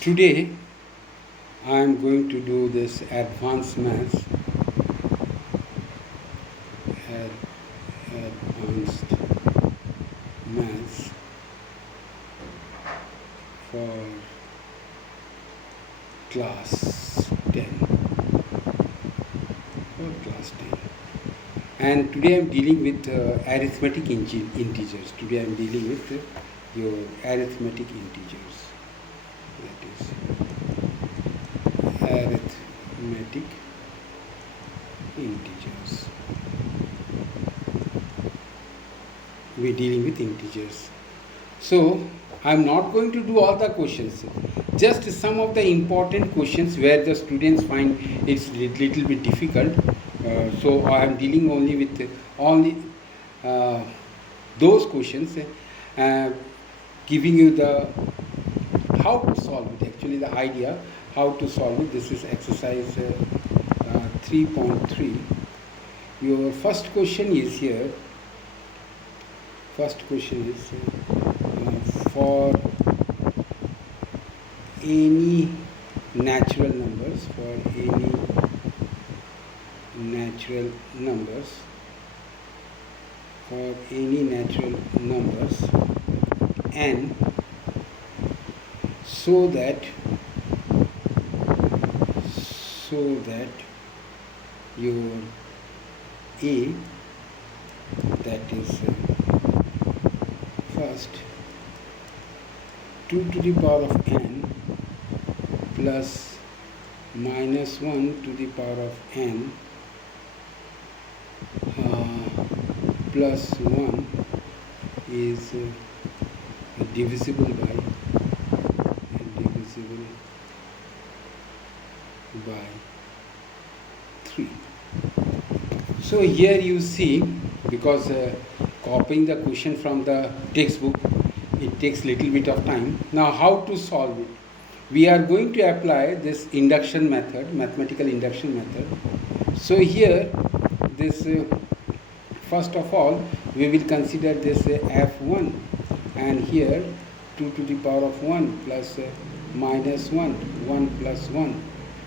Today I am going to do this advanced maths, advanced maths for class 10. And today I am dealing with arithmetic integers. Today I am dealing with your arithmetic integers. That is arithmetic integers. We are dealing with integers. So I am not going to do all the questions. Just some of the important questions where the students find it's little bit difficult. So I am dealing only with those questions, giving you the how to solve it. Actually, the idea how to solve it. This is exercise 3.3. Your first question is here. First question is for any natural numbers. For any natural numbers. For any natural numbers, n, so that your a, that is first 2 to the power of n plus minus 1 to the power of n plus 1 is divisible by 3. So here you see, because copying the question from the textbook, it takes little bit of time. Now how to solve it? We are going to apply this induction method, mathematical induction method. So here this first of all we will consider this f1, and here 2 to the power of 1 plus minus 1, 1 plus 1.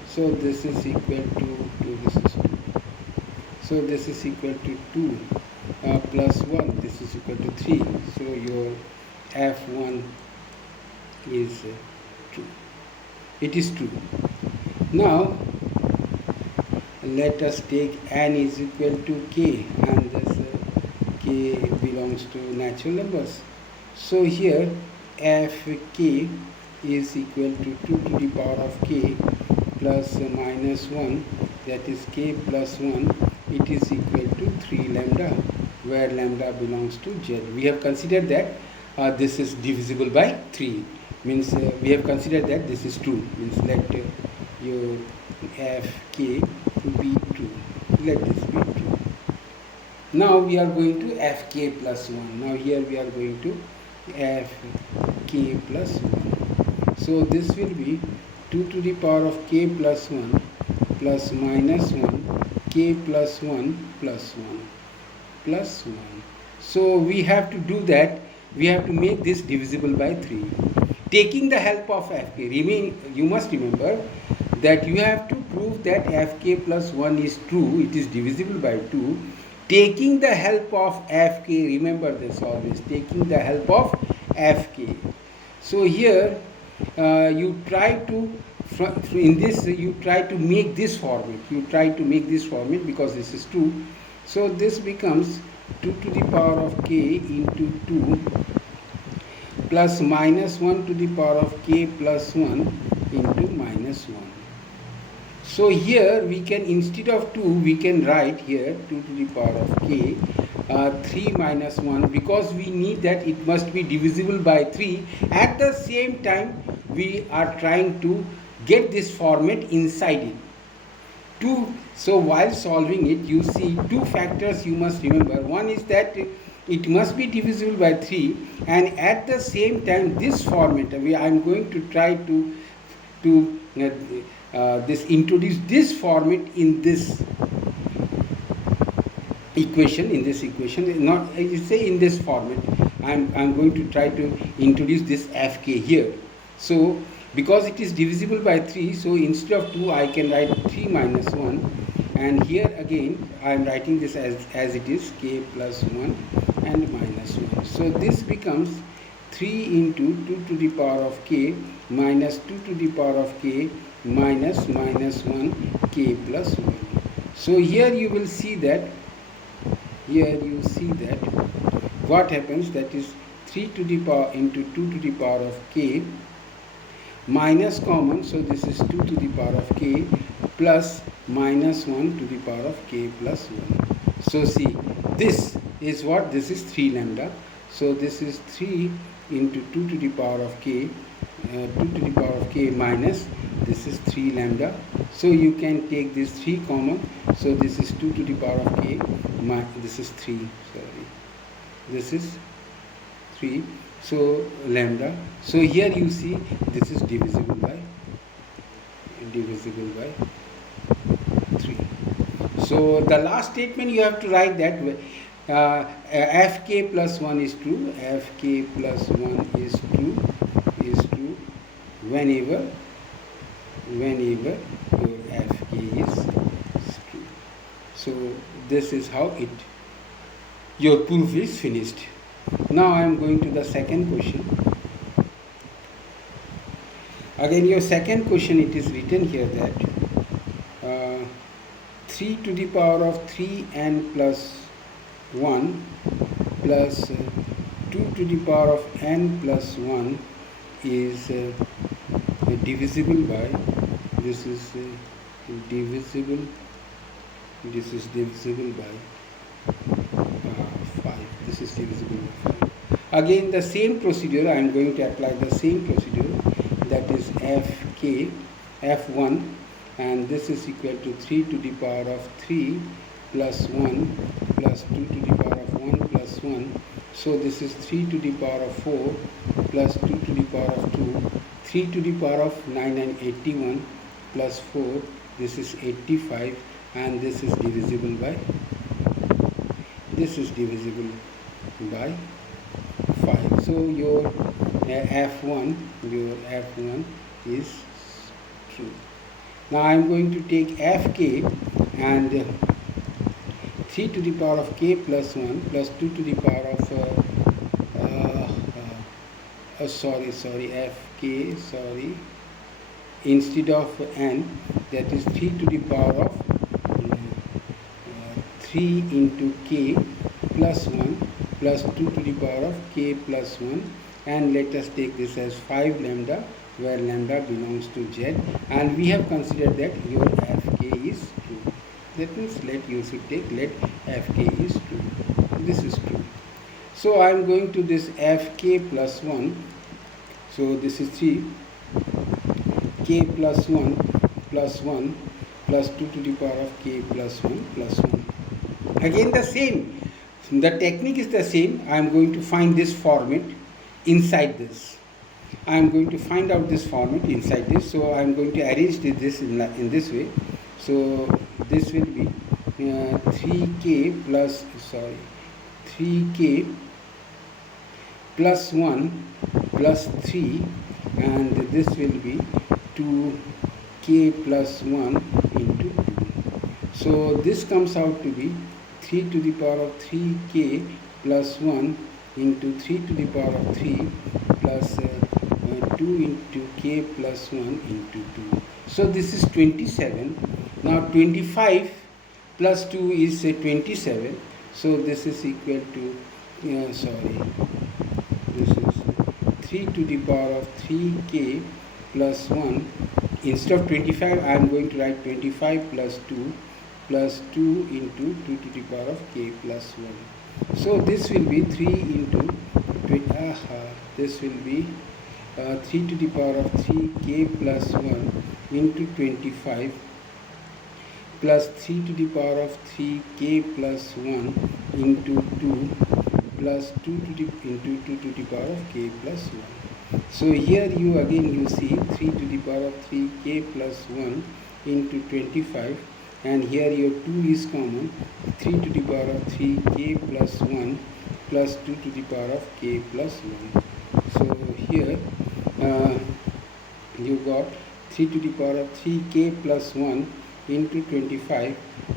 So this is equal to this is 2. So this is equal to 2 plus 1. This is equal to 3. So your f1 is 2. It is 2. Now let us take n is equal to k, and this k belongs to natural numbers. So here fk is equal to 2 to the power of k plus minus 1, that is k plus 1. It is equal to 3 lambda, where lambda belongs to z. We have considered that this is divisible by 3. Means we have considered that this is 2. Means let your fk be 2. Let this be 2. Now we are going to fk plus 1. Now here we are going to fk plus 1. So this will be 2 to the power of k plus 1 plus minus 1, k plus 1 plus 1 plus 1. So we have to do that. We have to make this divisible by 3. Taking the help of fk, you must remember that you have to prove that fk plus 1 is true, it is divisible by 2. Taking the help of fk, remember this always, taking the help of fk. So here you try to, in this you try to make this format. You try to make this format because this is 2. So this becomes 2 to the power of k into 2 plus minus 1 to the power of k plus 1 into minus 1. So here we can, instead of 2, we can write here 2 to the power of k, 3 minus 1, because we need that it must be divisible by 3. At the same time we are trying to get this format inside it. So while solving it, you see two factors you must remember. One is that it must be divisible by 3, and at the same time this format, I am going to try to introduce this format in this equation, not I say in this format. I'm going to try to introduce this fk here. So Because it is divisible by 3, so instead of 2 I can write 3 minus 1, and here again I am writing this as it is, k plus 1 and minus 1. So this becomes 3 into 2 to the power of k minus 2 to the power of k minus minus 1 k plus 1. So here you will see that, what happens, that is 3 to the power into 2 to the power of k minus common, so this is 2 to the power of k plus minus 1 to the power of k plus 1. So see, this is what, this is 3 lambda. So this is 3 into 2 to the power of k, 2 to the power of k minus, this is 3 lambda. So you can take this 3 common. So this is 2 to the power of k, this is 3, sorry, this is 3. So lambda. So here you see this is divisible by 3. So the last statement you have to write that fk plus 1 is true. Fk plus 1 is true whenever your fk is true. So this is how your proof is finished. Now I am going to the second question. Again, your second question, it is written here that 3 to the power of 3n plus 1 plus 2 to the power of n plus 1 is divisible by, this is divisible by 5. This is divisible by 5. Again the same procedure, I am going to apply the same procedure, that is f1, and this is equal to 3 to the power of 3 plus 1 plus 2 to the power of 1 plus 1. So this is 3 to the power of 4 plus 2 to the power of 2, 3 to the power of 9 and 81 plus 4, this is 85, and this is divisible by 5. So your f1 is true. Now I am going to take fk and 3 to the power of k plus 1 plus 2 to the power of instead of n, that is 3 to the power of 3 into k plus 1 plus 2 to the power of k plus 1, and let us take this as 5 lambda, where lambda belongs to z, and we have considered that your fk is true. That means let fk is true. This is true. So I am going to this fk plus 1. So this is 3 k plus 1 plus 1 plus 2 to the power of k plus 1 plus 1. Again the same. The technique is the same. I am going to find this format inside this. I am going to find out this format inside this. So I am going to arrange this in this way. So this will be 3k plus 1 plus 3, and this will be 2k plus 1 into 2. So this comes out to be 3 to the power of 3k plus 1 into 3 to the power of 3 plus 2 into k plus 1 into 2. So this is 27. Now 25 plus 2 is 27. So this is equal to, this is 3 to the power of 3k plus 1. Instead of 25, I am going to write 25 plus 2 plus 2 into 2 to the power of k plus 1. So this will be 3 into, this will be 3 to the power of 3k plus 1 into 25 plus 3 to the power of 3k plus 1 into 2 plus 2 to the into 2 to the power of k plus 1. So here you see 3 to the power of 3k plus 1 into 25, and here your 2 is common, 3 to the power of 3k plus 1 plus 2 to the power of k plus 1. So here you got 3 to the power of 3k plus 1 into 25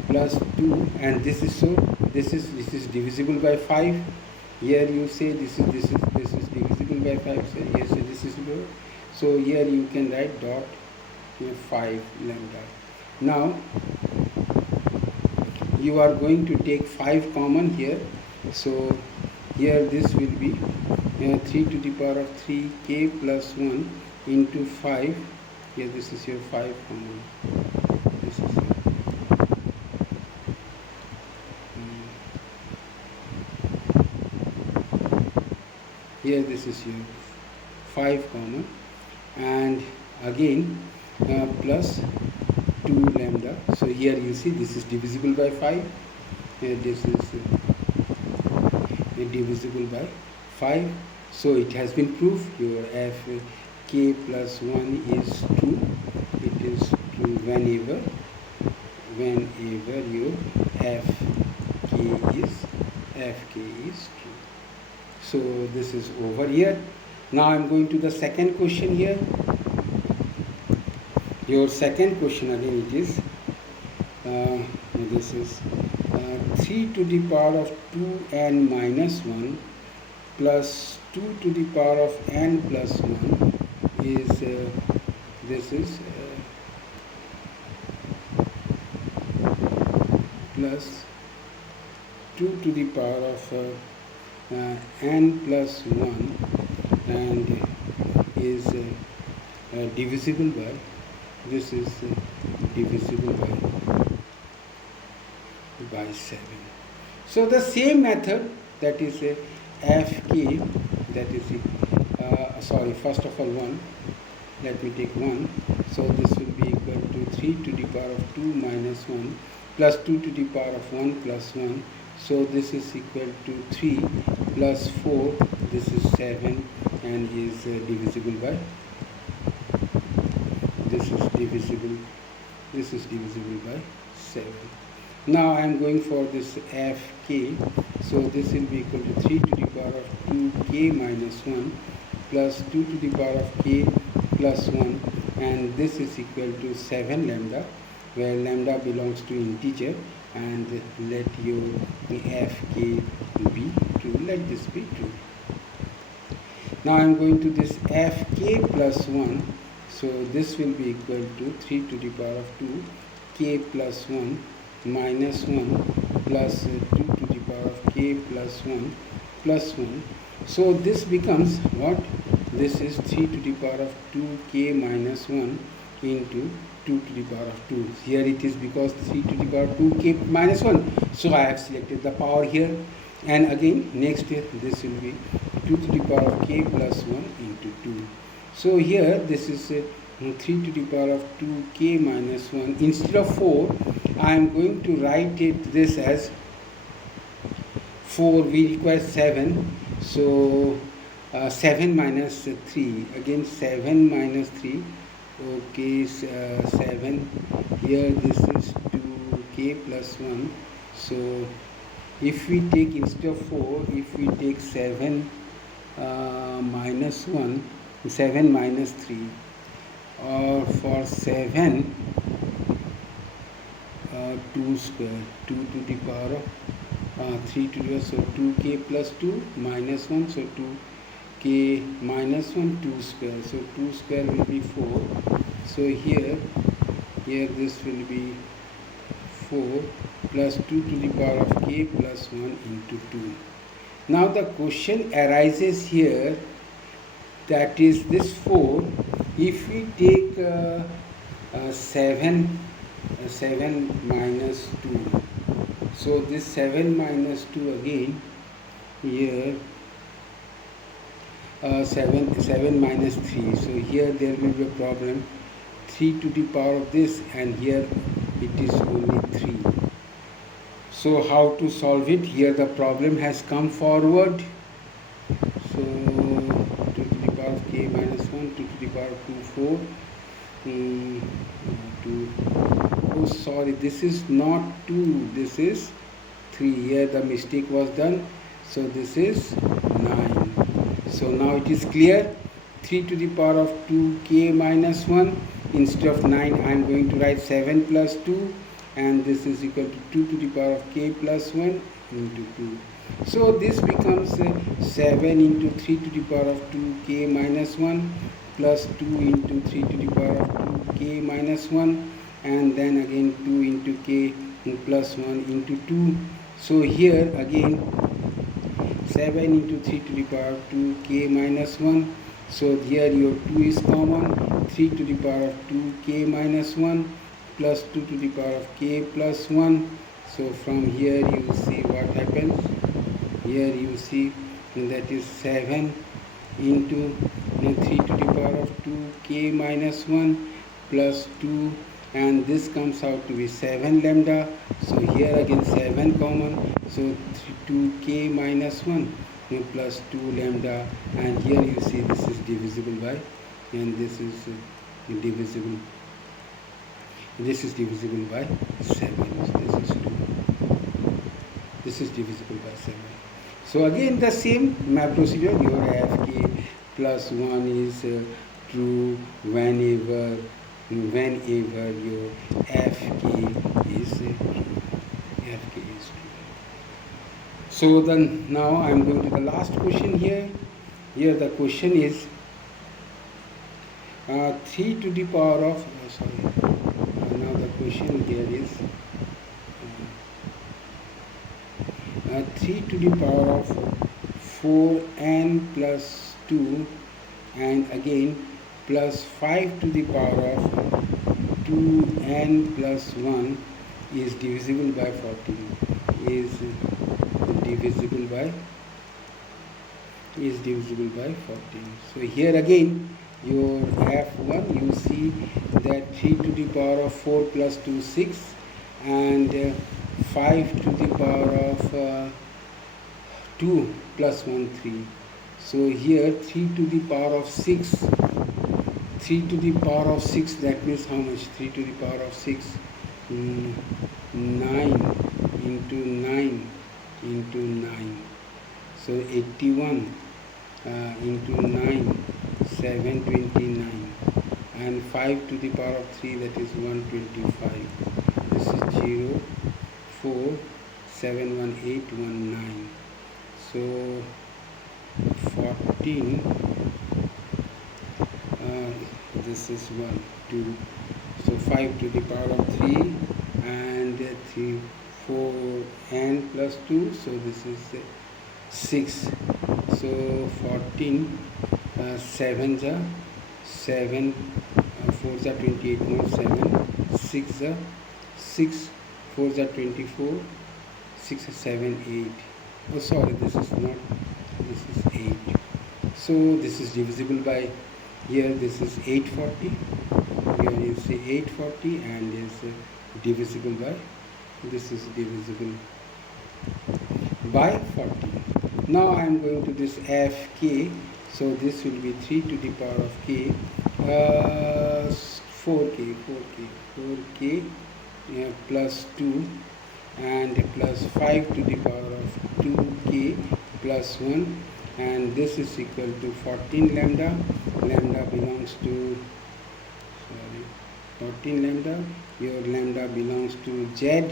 plus 2, and this is this is divisible by 5. Here you say this is divisible by 5. So yes, this is good. So here you can write dot 5 lambda. Now you are going to take 5 common here. So here this will be 3 to the power of 3k plus 1 into 5. Here this is your 5 common. This is here this is your 5 common, and again plus 2 lambda. So here you see this is divisible by 5. Here this is divisible by 5. So it has been proved your f k plus 1 is true. It is true whenever your f k is true. So this is over here. Now I am going to the second question here. Your second question again, it is this is 3 to the power of 2n minus 1 plus 2 to the power of n plus 1 is this is plus 2 to the power of n plus 1, and is divisible by, this is divisible by 7. So the same method, that is fk, that is sorry, first of all 1, let me take 1. So this will be equal to 3 to the power of 2 minus 1 plus 2 to the power of 1 plus 1. So this is equal to 3 plus 4, this is 7, and is divisible by, this is divisible by 7. Now I am going for this fk. So this will be equal to 3 to the power of 2k minus 1 plus 2 to the power of k plus 1, and this is equal to 7 lambda, where lambda belongs to integer, and let your fk be true. Let this be true. Now I am going to this fk plus 1. So this will be equal to 3 to the power of 2 k plus 1 minus 1 plus 2 to the power of k plus 1 plus 1. So this becomes what? This is 3 to the power of 2k minus 1 into 2 to the power of 2. Here it is because 3 to the power of 2k minus 1. So I have selected the power here. And again, next here, this will be 2 to the power of k plus 1 into 2. So here, this is 3 to the power of 2k minus 1. Instead of 4, I am going to write this as 4. We require 7. So 7 minus 3. Again, 7 minus 3. Okay, 7. Here this is 2k plus 1. So if we take, instead of 4, if we take 7 minus 1, 7 minus 3, or for 7 2 square, 2 to the power of 3 to the, so 2k plus 2 minus 1, so 2k minus 1, 2 square, so 2 square will be 4. So here this will be 4 plus 2 to the power of k plus 1 into 2. Now the question arises here, that is this 4, if we take 7 minus 2, so this 7 minus 2 again, here 7 minus 3, so here there will be a problem, 3 to the power of this, and here it is only 3. So how to solve it? Here the problem has come forward. So 2 to the power of k minus 1, 2 to the power of 2, 4, 2. Oh sorry, this is not 2, this is 3. Here the mistake was done. So this is 9. So now it is clear. 3 to the power of 2k minus 1. Instead of 9, I am going to write 7 plus 2, and this is equal to 2 to the power of k plus 1 into 2. So this becomes 7 into 3 to the power of 2k minus 1 plus 2 into 3 to the power of 2k minus 1, and then again 2 into k plus 1 into 2. So here again 7 into 3 to the power of 2k minus 1. So here your 2 is common, 3 to the power of 2k minus 1 plus 2 to the power of k plus 1. So from here you see what happens. Here you see that is 7 into 3 to the power of 2k minus 1 plus 2, and this comes out to be 7 lambda. So here again 7 common, so 2k minus 1 plus 2 lambda, and here you see this is divisible by, and this is divisible by 7. This is divisible by 7. So again the same map procedure, your fk plus 1 is true whenever your fk is true. So then now I am going to the last question here. Here the question is 3 to the power of now the question here is 3 to the power of 4n plus 2, and again plus 5 to the power of 2n plus 1 is divisible by 14. Is divisible by 14. So here again your f1, you see that 3 to the power of 4 plus 2 6, and 5 to the power of 2 plus 1 3. So here 3 to the power of 6, 3 to the power of 6, that means how much? 3 to the power of 6, 9 into 9 into 9. So 81 into 9, 729, and 5 to the power of 3, that is 125. This is 0, 4, 7, 1, 8, 1, 9. So 14, this is 1, 2. So 5 to the power of 3, and 3, 4 n plus 2, so this is 6. So 14, 7 are 7, 4 are 28, more 7, 6 are 6, 4 are 24, 6 are 7, 8. Oh sorry, this is not, this is 8. So this is divisible by, here this is 840, here you see 840, and is divisible by, this is divisible by 40. Now I am going to this fk, so this will be 3 to the power of k, 4k plus 2, and plus 5 to the power of 2k plus 1, and this is equal to 14 lambda. Lambda belongs to, 14 lambda, your lambda belongs to z,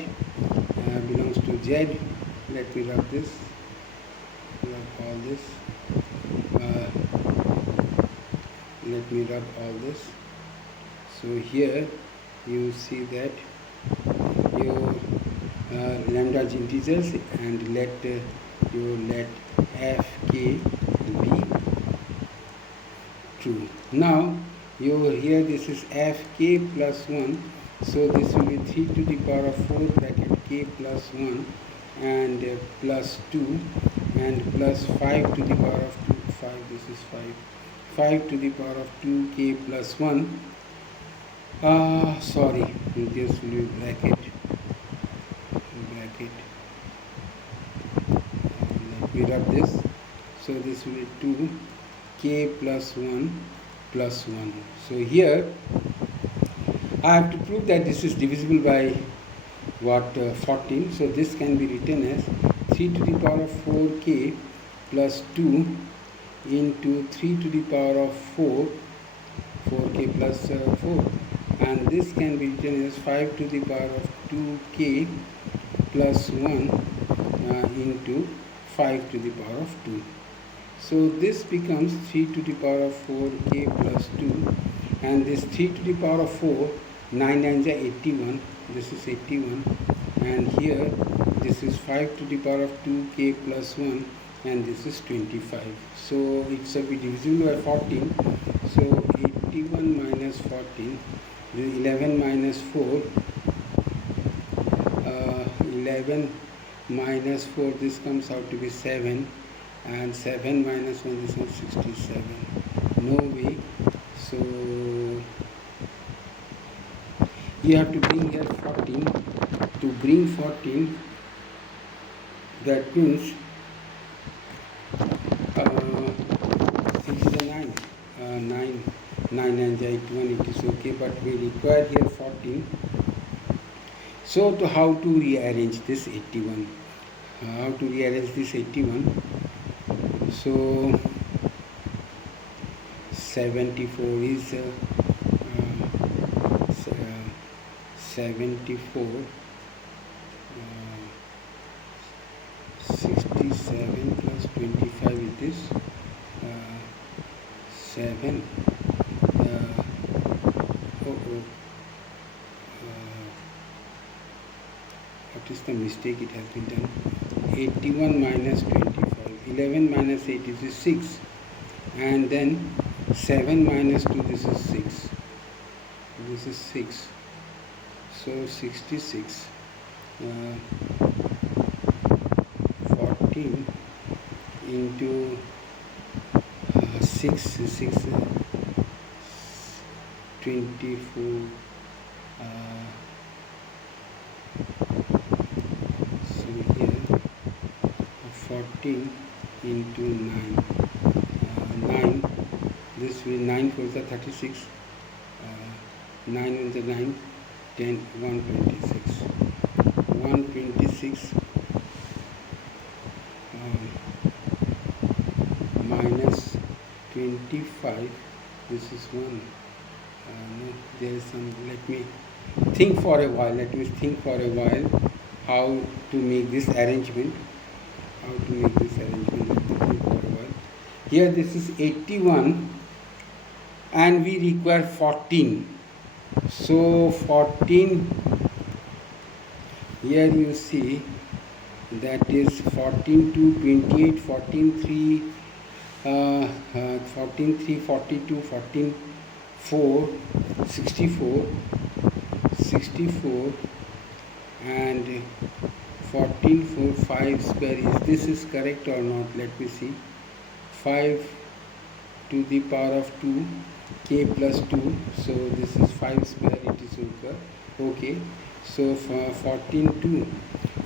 let me rub this, all this, let me rub all this. So here you see that your lambda is integers, and let fk be true. Now here this is fk plus 1, so this will be 3 to the power of 4 bracket k plus 1, and plus 2, and plus 5 to the power of 2, 5, this is 5 to the power of 2k plus 1, sorry, this will be bracket, let me rub this, so this will be 2k plus 1 plus 1. So here I have to prove that this is divisible by what, 14. So this can be written as 3 to the power of 4k plus 2 into 3 to the power of 4, 4k plus 4, and this can be written as 5 to the power of 2k plus 1 into 5 to the power of 2. So this becomes 3 to the power of 4k plus 2, and this 3 to the power of 4, 9 9s are 81, this is 81, and here this is 5 to the power of 2k plus 1, and this is 25. So it's a bit divisible by 14. So 81 minus 14, 11 minus 4, 11 minus 4, this comes out to be 7, and 7 minus 1, this is 67. No way. So you have to bring here 14. To bring 14, that means 6 is a 9. 9 and 81, it is okay, but we require here 14. So to how to rearrange this 81? How to rearrange this 81? So 74 is 74, 67 plus 25 is this 7. What is the mistake it has been done? 81 minus 25, 11 minus 8 is 6, and then 7 minus 2, this is 6, this is 6, so 66, 14 into 6, 24, so here 14 into 9, 9, this will 9 4 is 36, 9 into 9, 10, 126, 126 minus 25, this is 1, no, there is some, let me think for a while, how to make this arrangement, let me think for a while. Here this is 81 and we require 14, so 14, here you see that is 14 to 28, 14 3, 14 3 42, 14 4 64, 64, and 14 4 5 square, is this is correct or not? Let me see. 5 to the power of 2 k plus 2, so this is 5 square, it is okay. So for 14 2,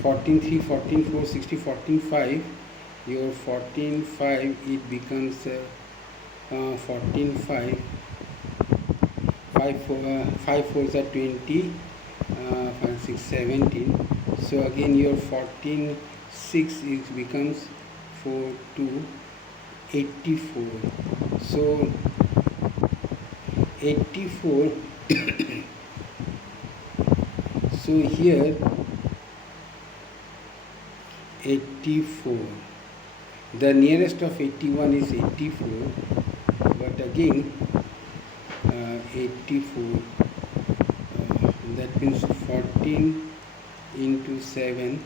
14 3, 14 4, 60, 14 5, your 14 5, it becomes 14 5, 5 4s are 20, 5 6 17, so again your 14 6 is becomes 4 2 84, so 84 so here 84, the nearest of 81 is 84, but again 84, that means 14 into 7,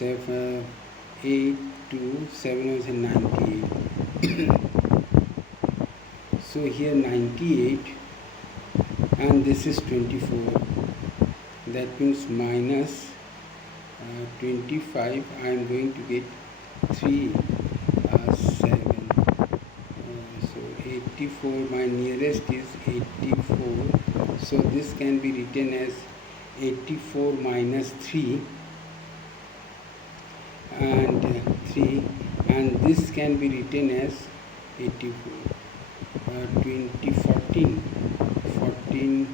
8 to 7 is 98. So here 98 and this is 24, that means minus 25, I am going to get 3 7, so 84, my nearest is 84, so this can be written as 84 minus 3 and 3, and this can be written as 84, 20 14, 14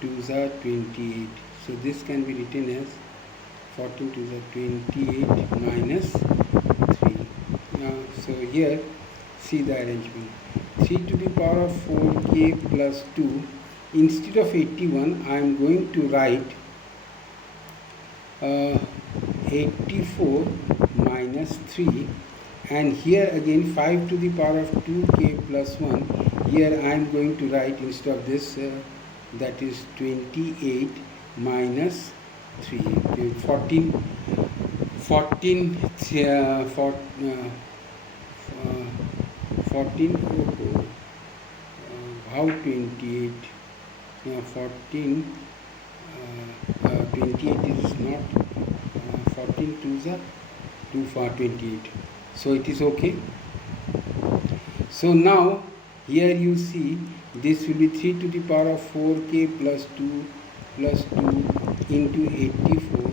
2s are 28, so this can be written as 14 2s are 28 minus 3. So here See the arrangement. 3 to the power of 4k plus 2. Instead of 81, I am going to write 84 minus 3, and here again 5 to the power of 2k plus 1. Here I am going to write instead of this that is 28 minus 3. 14 14 how 28 14 28 is not 14 twos are 2 for 28, so it is okay. So now here you see this will be 3 to the power of 4k plus 2 into 84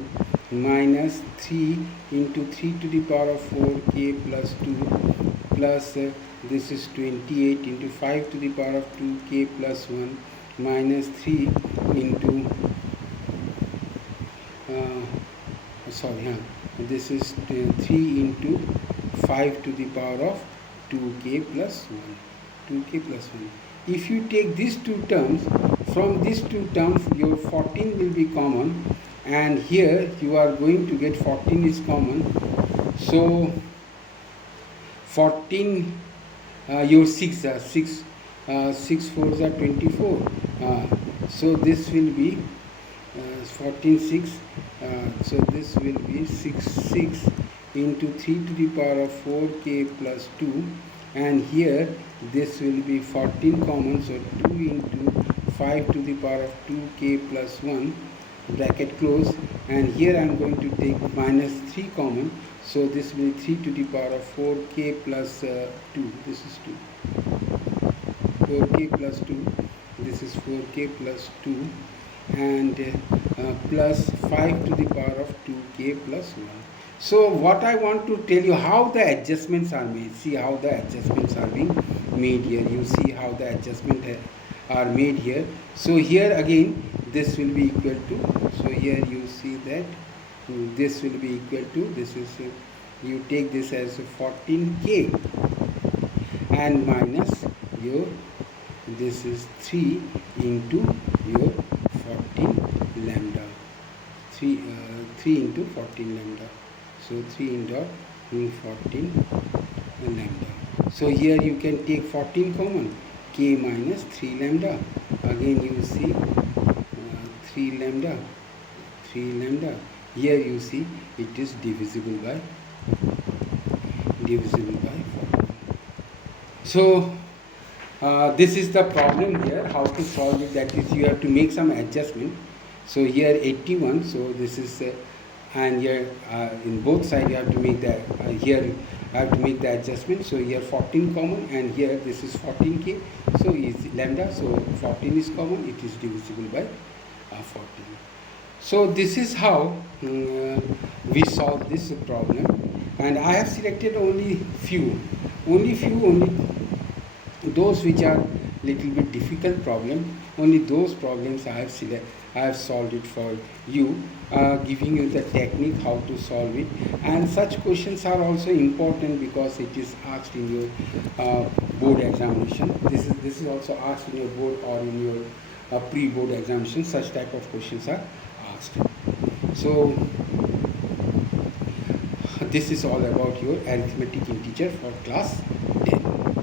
minus 3 into 3 to the power of 4k plus 2 plus this is 28 into 5 to the power of 2k plus 1 minus 3 into this is 3 into 5 to the power of 2k plus 1. 2k plus 1. If you take these two terms, from these two terms your 14 will be common, and here you are going to get 14 is common. So 14 your 6 are 6 4s are 24. So this will be 14 6. So this will be 6 into 3 to the power of 4k plus 2, and here this will be 14 common, so 2 into 5 to the power of 2k plus 1 bracket close, and here I am going to take minus 3 common, so this will be 3 to the power of 4k plus 2. This is 2. 4k plus 2. This is 4k plus 2, and plus 5 to the power of 2k plus 1. So what I want to tell you, how the adjustments are made. See how the adjustments are being made here. You see how the adjustments are made here. So here again this will be equal to, so here you see that this will be equal to, this is you take this as 14k and minus your, this is 3 into your 14 lambda, 3 into 14 lambda, so 3 into 14 lambda. So here you can take 14 common, k minus 3 lambda, again you see 3 lambda, here you see it is divisible by 14. So this is the problem here, how to solve it, that is you have to make some adjustment. So here 81, so this is and here in both sides you have to make the here I have to make the adjustment. So here 14 common, and here this is 14k, so is lambda, so 14 is common, it is divisible by 14. So this is how we solve this problem, and I have selected only those which are little bit difficult problem. Only those problems I have solved it for you, giving you the technique how to solve it. And such questions are also important because it is asked in your board examination. This is also asked in your board or in your pre-board examination. Such type of questions are asked. So this is all about your arithmetic integer for class 10.